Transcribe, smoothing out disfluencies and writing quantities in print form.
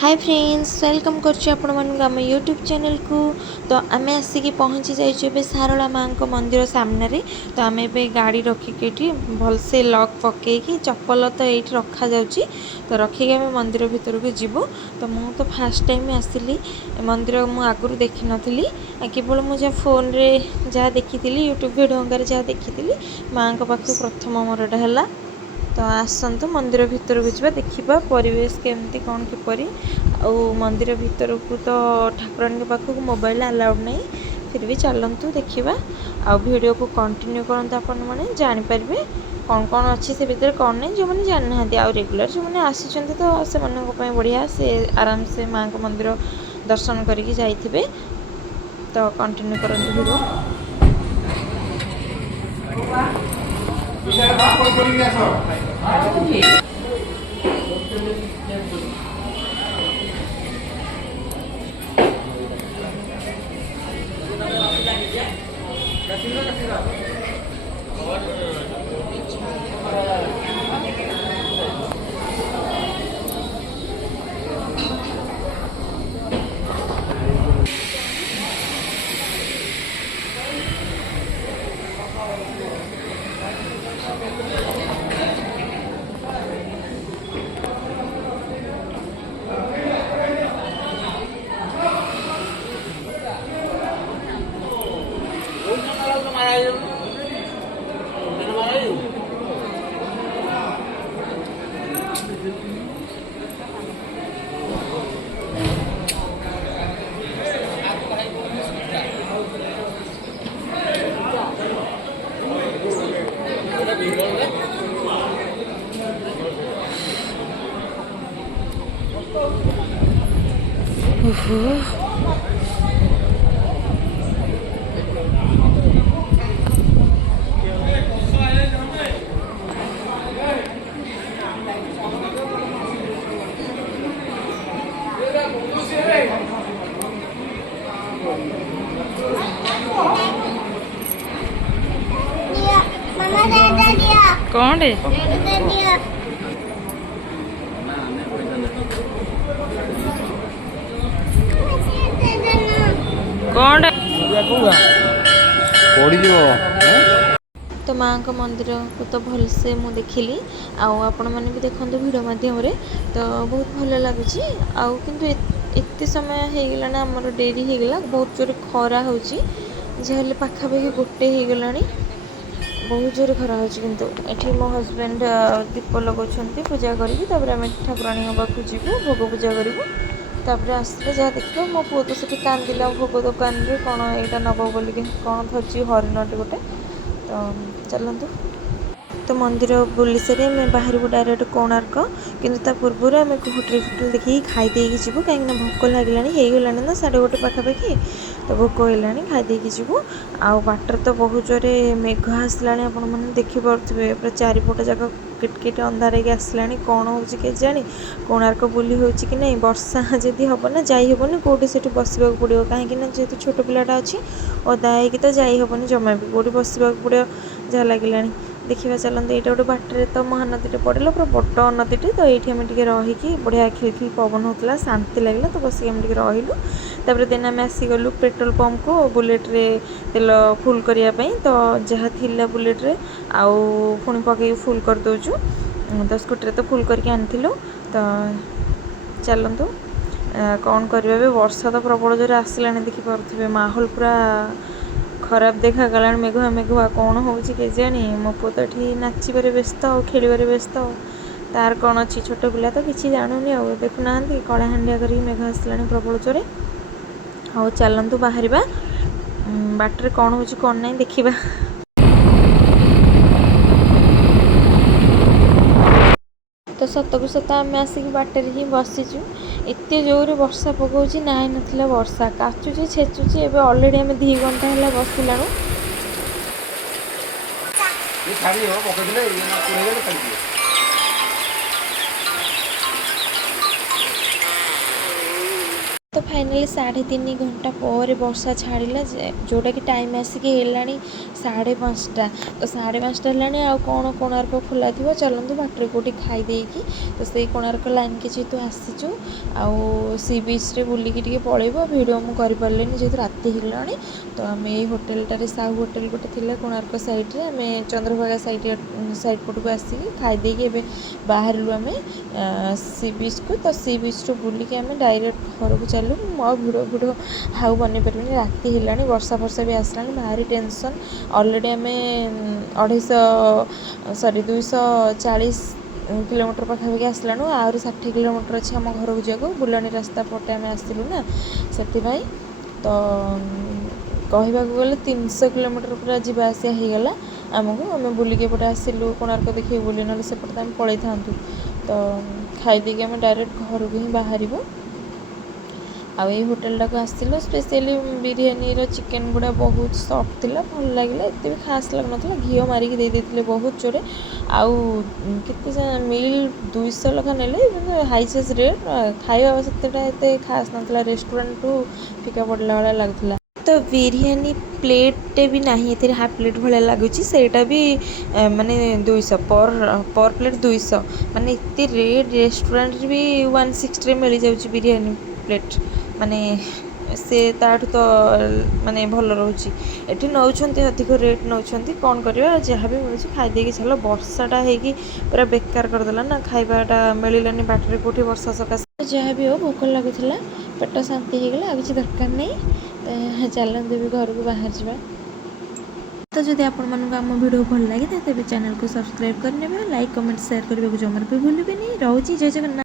Hi friends welcome करम YouTube channel को। तो आम आसिक पहुँची जाइए सारला माँ को मंदिर सामने। तो आम ए गाड़ी रखिकी भलसे लॉक पकईकि चप्पल तो ये रखा जाउची। तो रखिक आम मंदिर भितर को जीवु। तो मु तो फास्ट टाइम आसली मंदिर मु आगु देखी नी केवल मुझे फोन रे जहाँ देखी यूट्यूब वीडियो जहाँ देखी माँ को पाख प्रथम मोरटा है। तो आसतु मंदिर भितर को जा देखा परिवेश केमती कौन किपरि आउ मंदिर भितर को तो ठाकुरानी पाखक मोबाइल अलाउड नहीं फिर भी चलतु देखा आ वीडियो को कंटिन्यू करते आपण मैंने जापर कौन कौन अच्छी से भितर कौन नहीं जो मैंने जानी ना आउ रेगुलर जो मैंने आसी तो से बढ़िया से आराम से माँ को मंदिर दर्शन करके जाइए। तो कंटिन्यू करते वीडियो। कौन है कौन तो माँ को मंदिर को तो भलसे मुझे देखिली आपण मैंने भी देखते भिडियो मध्यम तो बहुत भल लगुच आते समय होगला आमर डेरी होगला बहुत जोर खरा हो पाखापाखि गोटे होगला बहुत जोर खरा होती मो हजबैंड दीप लगे पूजा करी ठाकुराणी पाक जीवु भोग पूजा करूँ। तापर आसले जहाँ देखिए मो पु तो सीठी कांदिला भोग दुकान रे कौन यहाँ नब बोलिक कौन धरती हरिणटे गोटे। तो चलतु तो मंदिर बुली सारी आम बाहर को डायरेक्ट कोणार्क कि पूर्व आम होटेल फोटेल देखिए खाईदे जीवु कहीं भोक लगे ना 1:30 पाखापाखि। तो भोक है खाईदे जीवु आ बाटर तो बहुत जोरे मेघ आसला आपण मैंने देखिपे पूरा चारिपट जाक किटकिट अंधार आसला कौन हो जानी कोणार्क बुली हो कि नहीं वर्षा जदि हम ना जाइबनी कौटी से बसवाक पड़ो कहीं जेहतु छोट पिलाटा अच्छी ओदा हो तो जाइबनी जमा भी कौटी बसवाक पड़ो जहाँ लगे देखा चलते यहाँ गोटे बाटर तो महानदी पड़ेगा पूरा बड़ नदीटे। तो ये आम टे रहीकि बढ़िया खिलखिल पवन होता शांति लगला। तो बस आम टे रहीलु तापर दिन आम आसीगलु पेट्रोल पंप को बुलेट्रे तेल फुल करने। तो जहाँ थिला बुलेट्रे आउ पुणी पकई फुल कर दौचु। तो स्कूटी तो फुल करके आनिलु। तो चलतु कौन करवा वर्षा तो प्रबल जोर आसला देखिपे माहौल पूरा खराब देखा गला मेघुआ मेघुआ कौन हो जानी मो पु तो ये नाचबार व्यस्त खेल व्यस्त तार कौन अच्छी छोट पिला तो किसी जानूनी आ देखुना कलाहांडिया कर मेघ आसला प्रबल जोरे। हाँ चलतु बाहर बाटर कौन हो कौन नहीं देखा। तो सतकू सत आम आसिक बाटर ही बसीचु एत जोर वर्षा पकाउच ना ना वर्षा काचुची छेचुची एवं अलरेडी आम 2 घंटा है बसला। तो फाइनाली 3.5 घंटा पर वर्षा छाड़ा जोटा कि टाइम आसिक है 5:30 ତ 5:30 ହେଲାଣି ଆଉ କ'ଣ କୋଣାର୍କ ଖୋଲା ଥିବ ଚାଲନ୍ତୁ ବାଟରେ କେଉଁଠି ଖାଇ ଦେଇକି ତ ସେଇ କୋଣାର୍କ ଲାଇନ୍କି ଯେହେତୁ ଆସିଛୁ ଆଉ ସି ବିଚ୍ରେ ବୁଲିକି ଟିକେ ପଳେଇବୁ। ଭିଡ଼ିଓ ମୁଁ କରିପାରିଲିନି ଯେହେତୁ ରାତି ହେଇଗଲାଣି। ତ ଆମେ ଏଇ ହୋଟେଲଟାରେ ସାହୁ ହୋଟେଲ ଗୋଟେ ଥିଲା କୋଣାର୍କ ସାଇଡ଼୍ରେ ଆମେ ଚନ୍ଦ୍ରଭାଗା ସାଇଡ଼୍ ପଟକୁ ଆସିକି ଖାଇ ଦେଇକି ଏବେ ବାହାରିଲୁ ଆମେ ସି ବିଚ୍କୁ। ତ ସି ବିଚ୍ରୁ ବୁଲିକି ଆମେ ଡାଇରେକ୍ଟ ଘରକୁ ଚାଲୁ। ମୁଁ ଆଉ ଭିଡ଼ିଓ ଆଉ ବନେଇ ପାରିବିନି, ରାତି ହେଲାଣି, ବର୍ଷା ବି ଆସିଲାଣି, ଭାରି ଟେନସନ୍। ଅଲରେଡ଼ି ଆମେ 240 କିଲୋମିଟର ପାଖାପାଖି ଆସିଲାଣୁ। ଆହୁରି 60 କିଲୋମିଟର ଅଛି ଆମ ଘରକୁ ଯିବାକୁ। ବୁଲାଣି ରାସ୍ତା ପଟେ ଆମେ ଆସିଲୁ ନା, ସେଥିପାଇଁ ତ କହିବାକୁ ଗଲେ 300 କିଲୋମିଟର ପୁରା ଯିବା ଆସିବା ହେଇଗଲା ଆମକୁ। ଆମେ ବୁଲିକି ଏପଟେ ଆସିଲୁ କୋଣାର୍କ ଦେଖିବୁ ବୋଲି, ନହେଲେ ସେପଟେ ତ ଆମେ ପଳେଇଥାନ୍ତୁ। ତ ଖାଇଦେଇକି ଆମେ ଡାଇରେକ୍ଟ ଘରକୁ ହିଁ ବାହାରିବୁ। ଆଉ ଏଇ ହୋଟେଲଟାକୁ ଆସିଲୁ, ସ୍ପେଶିଆଲି ବିରିୟାନୀର ଚିକେନ୍ ଗୁଡ଼ା ବହୁତ ସଫ୍ଟ ଥିଲା, ଭଲ ଲାଗିଲା, ଏତେ ବି ଖାସ୍ ଲାଗୁନଥିଲା। ଘିଅ ମାରିକି ଦେଇଥିଲେ ବହୁତ ଜୋରେ। ଆଉ କେତେ ମିଲ୍ 200 ଲେଖା ନେଲେ, କିନ୍ତୁ ହାଇ ସାଇଜ୍ ରେଟ୍। ଖାଇବା ସେତେଟା ଏତେ ଖାସ୍ ନଥିଲା, ରେଷ୍ଟୁରାଣ୍ଟରୁ ଫିକା ପଡ଼ିଲା ଭଳିଆ ଲାଗୁଥିଲା। ତ ବିରିୟାନୀ ପ୍ଲେଟ୍ଟେ ବି ନାହିଁ ଏଥିରେ, ହାଫ୍ ପ୍ଲେଟ୍ ଭଳିଆ ଲାଗୁଛି, ସେଇଟା ବି ମାନେ 200 ପର୍ ପ୍ଲେଟ୍ 200। ମାନେ ଏତେ ରେଟ୍, ରେଷ୍ଟୁରାଣ୍ଟରେ ବି 160ରେ ମିଳିଯାଉଛି ବିରିୟାନୀ ପ୍ଲେଟ୍। ମାନେ ସେ ତାଠୁ ତ ମାନେ ଭଲ ରହୁଛି। ଏଠି ନେଉଛନ୍ତି ଅଧିକ ରେଟ୍ ନେଉଛନ୍ତି, କ'ଣ କରିବା, ଯାହା ବି ମିଳୁଛି ଖାଇଦେଇକି ଚାଲ। ବର୍ଷାଟା ହେଇକି ପୁରା ବେକାର କରିଦେଲା ନା, ଖାଇବାଟା ମିଳିଲାନି ବାଟରେ କେଉଁଠି ବର୍ଷା ସକାଶେ। ଯାହା ବି ହଉ ଭୋକ ଲାଗୁଥିଲା, ପେଟ ଶାନ୍ତି ହେଇଗଲା, ଆଉ କିଛି ଦରକାର ନାହିଁ। ଚାଲନ୍ତୁ ଏବେ ଘରକୁ ବାହାରିଯିବା। ତ ଯଦି ଆପଣମାନଙ୍କୁ ଆମ ଭିଡ଼ିଓ ଭଲ ଲାଗିଥାଏ ତେବେ ଚ୍ୟାନେଲକୁ ସବସ୍କ୍ରାଇବ୍ କରିନେବେ, ଲାଇକ୍ କମେଣ୍ଟ ସେୟାର କରିବାକୁ ଜମାରୁ ବି ଭୁଲିବେନି। ରହୁଛି, ଜୟ ଜଗନ୍ନାଥ।